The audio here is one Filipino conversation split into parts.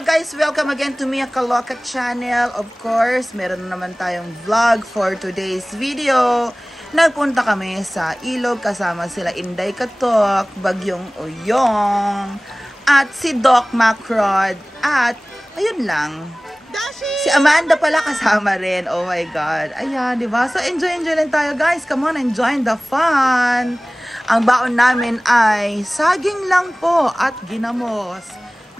Hello guys! Welcome again to Mia Kaloka channel. Of course, meron na naman tayong vlog for today's video. Nagpunta kami sa ilog kasama sila Inday Katok, Bagyong Uyong, at si Doc Macrod, at ayun lang. Si Amanda pala kasama rin. Oh my God. Ayan, di ba? So enjoy lang tayo guys. Come on, enjoy the fun. Ang baon namin ay saging lang po at ginamos.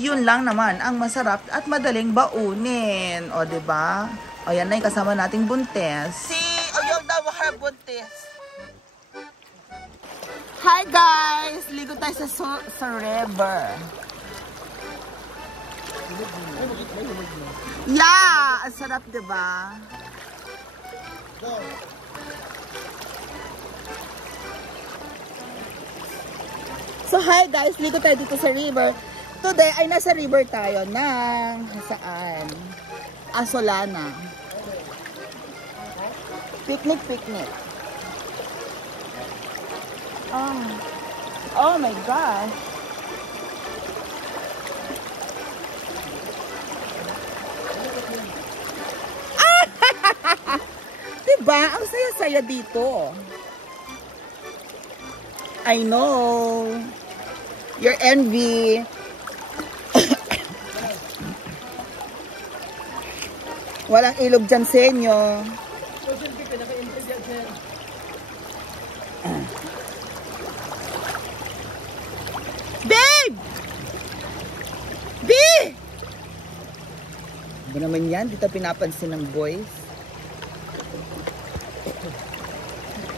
Yun lang naman ang masarap at madaling baunin. O, diba? O, yan na yung kasama nating buntis. Si Oyong daw maharap buntis. Hi guys! Ligo tayo sa river. Yeah! Ang sarap, diba? So, hi guys! Ligo tayo dito sa river. Today ay nasa river tayo ng saan? Asolana. Picnic. Oh my gosh. Diba? Ang saya-saya dito. I know. Your envy. Walang ilog dyan sa inyo. Babe! B! Ba naman yan? Dito pinapansin ng boys.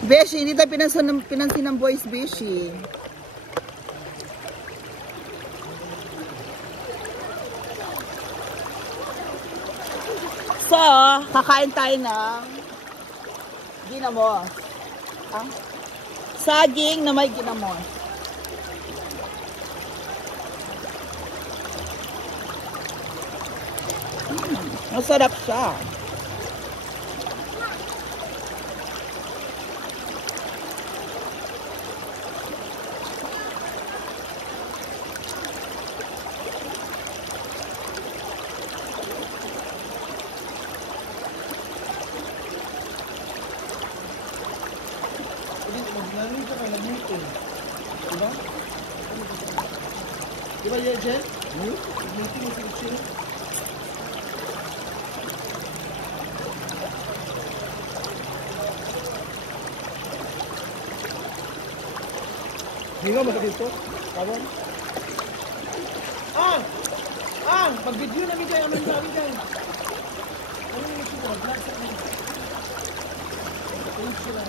Beshi, hindi tayo pinansin ng boys, Beshi. So, kakain tayo ng ginamos. Saging na may ginamos. Masarap siya. Diba yan, Jen? Meeting is chill. Hindi nga masakit ito. Kawan. Mag-video namin kayo. Amin namin kayo. Ano yung ito? Vlog sa amin. Page sila.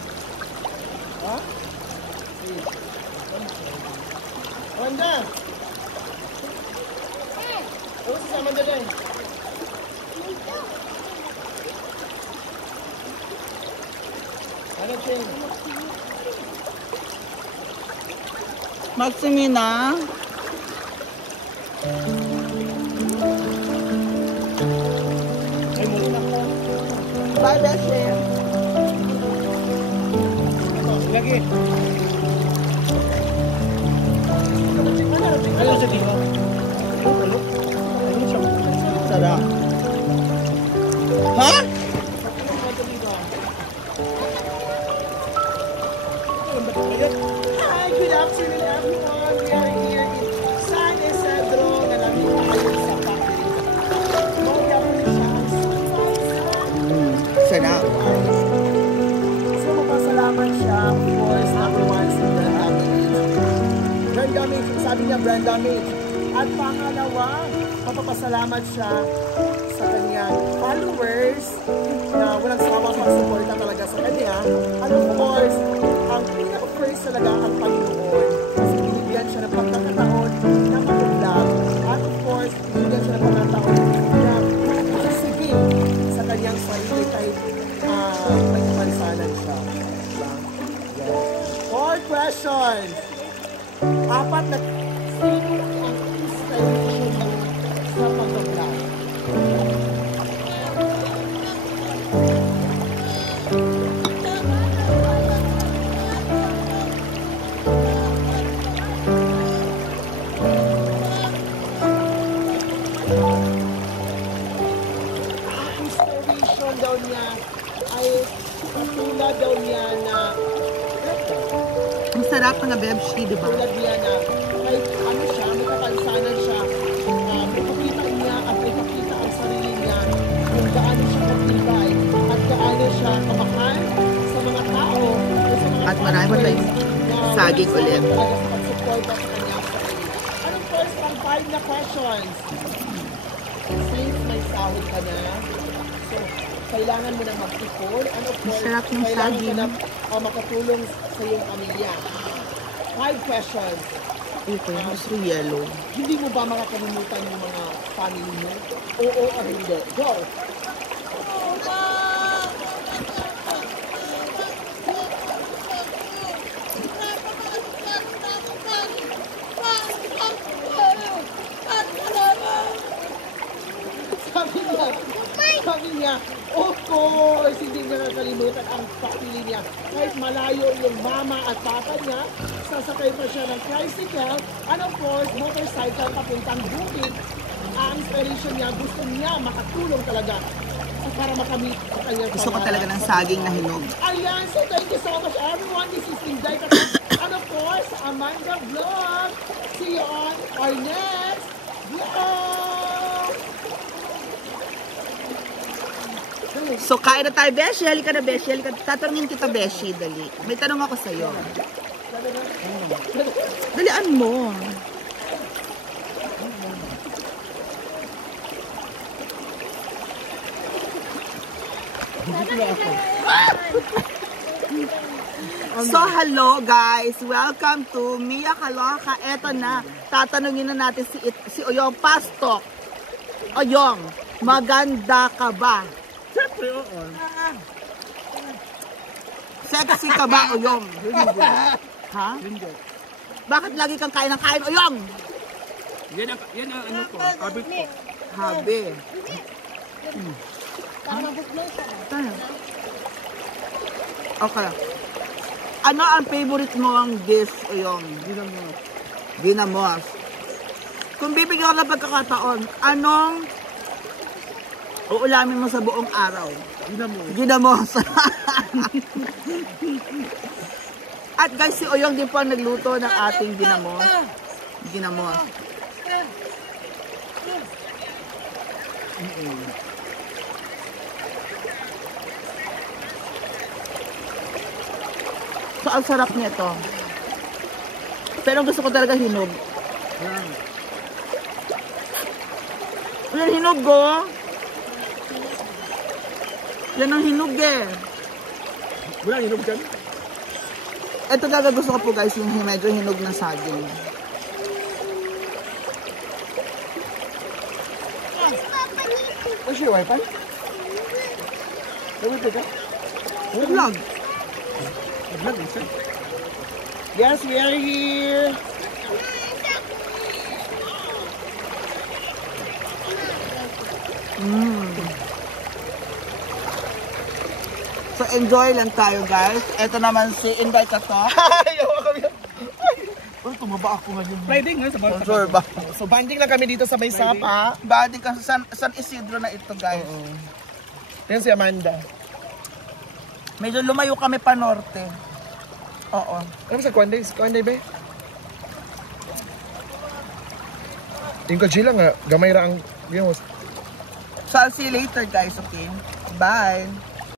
Ha? Wanda! Ano si Amanda dyan? Ano, Chen? Maximina. Ay, muli na ko. Bye, Beshi. Lagi. Ano sa dito? Sarap. Ha? Hi, good afternoon everyone. We are here in San Isidro. Nalangin tayo sa factory. Moya Precious. Sarap. So, mapasalamat siya. Of course, number one si Brenda Mage. Brenda Mage, sabi niya Brenda Mage. At pangalawa, mapapasalamat siya sa kanyang followers na walang sawang pagsuporta talaga sa kanya. And of course, ang pinaka-first talaga ang Panginoon. Kasi binigyan siya ng pagkakataon na mag-vlog. At of course, binigyan siya ng pagkakataon na magsisigil sa kanyang sarili kahit may kapansanan siya. Yes. 4 questions. 4 na sino ang inspiration sa pag-vlog? Ang inspiration daw niya ay katulad daw niya na Ang sarap ng bebshi, di ba? tulad niya na kahit ano siya, may kapansanan siya, ipakita niya at ipakita ang sarili niya kung gaano siya katibay at gaano siya kamahal sa mga tao o sa mga At marami pa tayong saging ulit. Talaga sa pagsuporta sa kanyang sarili. Anong first pang 5 na questions? Since may sahod ka na, so kailangan mo na mag-ipon. And of course, Sarap ng kailangan saging. ka na makatulong sa iyong pamilya. 5 questions. Ito, gusto yellow. Hindi mo ba makakalimutan yung mga family mo? Oo o hindi? Go! Sabi niya, of course, hindi niya nakakalimutan ang family niya. Kahit malayo yung mama at papa niya, sasakay pa siya ng tricycle, and of course, motorcycle papuntang bukid. Ang inspiration niya, gusto niya makatulong talaga para makamit sa kanyang Gusto ko talaga ng saging na hinog. Ayan, so thank you so much everyone. This is Inday Katok. And of course, Amanda Vlog. See you on our next vlog. So, kain na tayo, Beshi. Halika na, Beshi. Halika. Tatanungin kita, Beshi. Dali. May tanong ako sa'yo. Dalian mo. So, hello guys. Welcome to Mia Kaloka. Eto na. Tatanungin na natin si Oyong Pastok. Oyong, maganda ka ba? Siyempre, oo. Sexy ka ba, Oyong? Ha? Hindi. Bakit lagi kang kain ng kain, Oyong? Yan ang ano ko, habit ko. Habi. Tayo. Okay. Ano ang favorite mo ang dish, Oyong? Ginamos. Ginamos. Kung bibigyan ka ng pagkakataon, anong uulamin mo sa buong araw? Ginamos. Ginamos. At guys, si Oyong din po ang nagluto ng ating ginamos. Ginamos. So, ang sarap nito. Pero gusto ko talaga hinog. Yan. Yan hinog ko. Yan ang hinog eh. Wala, hinog dyan. Ito talaga gusto ko po guys, yung medyo hinog na saging. Where's your wifi? Wait, ka? Vlog. Vlog, isa. Yes, we are here. So enjoy lang tayo guys. Ito naman si Invite ka to. Ayaw kami. Uy, tumaba ako ngayon. Friday nga, sa Sure ba? So, banding lang kami dito sa may sapa. Badi ka sa San Isidro na ito guys. Yan si Amanda. Medyo lumayo kami pa norte. Oo. Ano ba sa Kwanday? Sa Kwanday ba? Yung kajila nga, gamay ra ang... So I'll see you later guys, okay? Bye!